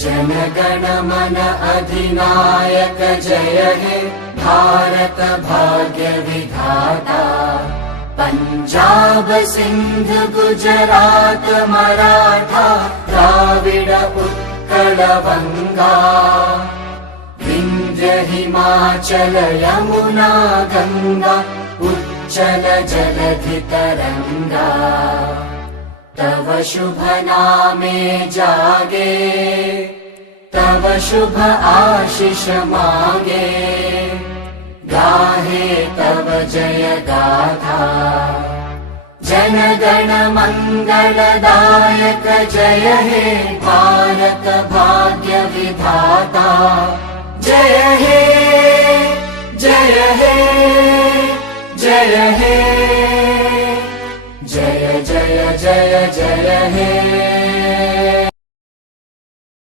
जनगण मन अधिनायक जय हे भारत भाग्य विधाता। पंजाब सिंध गुजरात मराठा द्राविड उत्कल बंगा। विंध्य हिमाचल यमुना गंगा उच्चल जलधि तरंगा। तव शुभ नामे जागे तव शुभ आशीष मांगे। गाहे तव जय गाथा जनगण मंगलदायक जय हे भारत भाग्य विधाता। जय हे जय हे जय हे जय जय जय जय हे।